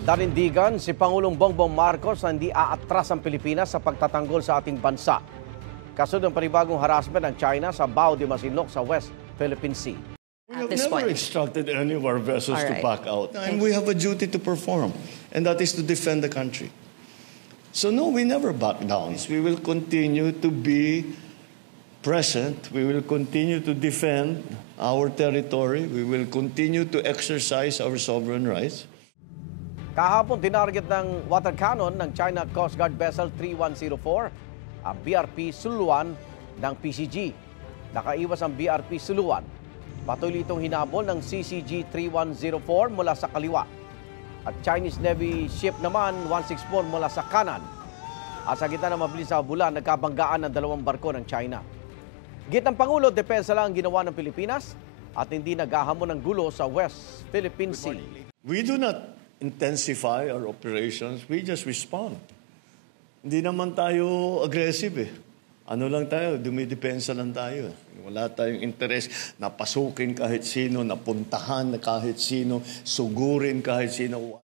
Danindigan si Pangulong Bongbong Marcos na hindi aatras ang Pilipinas sa pagtatanggol sa ating bansa. Kasunod ng panibagong harassment ng China sa Bao de Masinloc sa West Philippine Sea. We have never instructed any of our vessels to back out. And we have a duty to perform, and that is to defend the country. So no, we never back down. We will continue to be present. We will continue to defend our territory. We will continue to exercise our sovereign rights. Kahapon, tinarget ng water cannon ng China Coast Guard Vessel 3104 ang BRP Suluan ng PCG. Nakaiwas ang BRP Suluan. Patuloy itong hinabol ng CCG 3104 mula sa kaliwa. At Chinese Navy ship naman 164 mula sa kanan. At sa gitna ng mabilis na bulan, nagkabanggaan ng dalawang barko ng China. Gitang Pangulo, depensa lang ang ginawa ng Pilipinas at hindi naghahamon ng gulo sa West Philippine Sea. We do not intensify our operations, we just respond. Hindi naman tayo aggressive eh. Ano lang tayo, dumidepensa lang tayo. Wala tayong interes na pasukin kahit sino, na puntahan na kahit sino, sugurin kahit sino.